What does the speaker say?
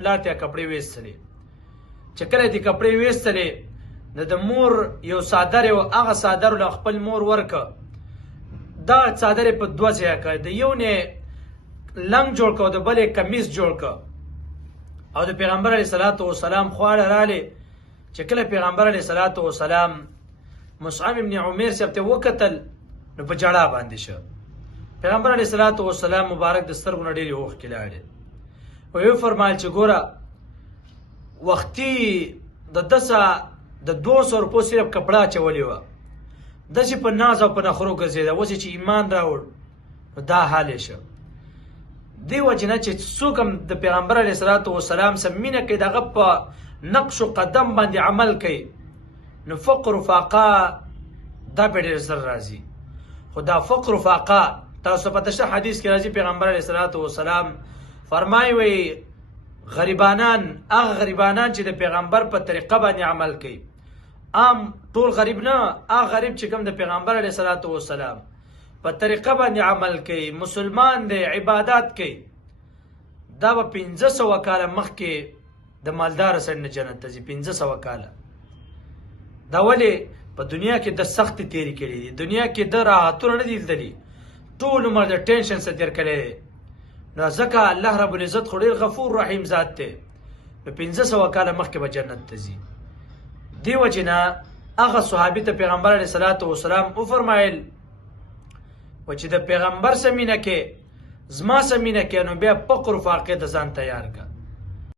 پلار ته کپړې ویستلې چې کله دې کپړې ویستلې د مور یو څادر و هغه څادر له خپل مور ورکه دا څادر په دوه ځای کړ د یو نه لنګ جوړ کړ د بلې کمیس جوړ کړ او د پیغمبر علیه الصلاۃ والسلام خواړه رااله چې کله پیغمبر علیه الصلاۃ والسلام مصعب ابن عمیر صاحب ته وکتل نو په جړا باندې شو پیغمبر علیه الصلاۃ والسلام مبارک د سترګو نه ډېرې اوښکې لاړې ویې فرمایل چې ګوره وختي د 200 روپو صرف کپړه اچولې وه داسې په ناز او په نخرو ګرځېده اوس چې ایمان راوړ نو دا حال یې شه دې وجې نه چې څوک هم د پیغمبر علیه الصلاۃ والسلام سره مینه کوي د هغه په نقش و قدم باندې عمل کوي نو فقر و فاقه دا په ډېر زر راځي خو دا فقر و فاقه تاسو پته شته حدیث کې راځي پیغمبر علیه الصلاۃ والسلام فرمایي وی غریبانان هغه غریبانان چې د پیغمبر په طریقه باندې عمل کوي عام ټول غریب نه هغه غریب چې کوم د پیغمبر علیه الصلاۃ والسلام په طریقه باندې عمل کوي مسلمان دی عبادت کوي دا به 1500 کاله مخکې د مالدار سره نه جنت ته ځي 1500 کاله دا ولې په دنیا کې د سختې تیری کړې دي دنیا کې د راحتونه نه دي لیدلي ټول عمر د ټینشن سره تیر کړی دی نو ځکه الله رب العزت خو ډېر غفور رحیم ذات دی نو 1500 کاله مخکې به جنت ته ځي دې وجې نه هغه صحابي ته پیغمبر علیه الصلاۃ والسلام وفرمایل و چې د پیغمبر سره مینه کې زما سره مینه کې نو بیا فقر و فاقې د ځان تیار کړه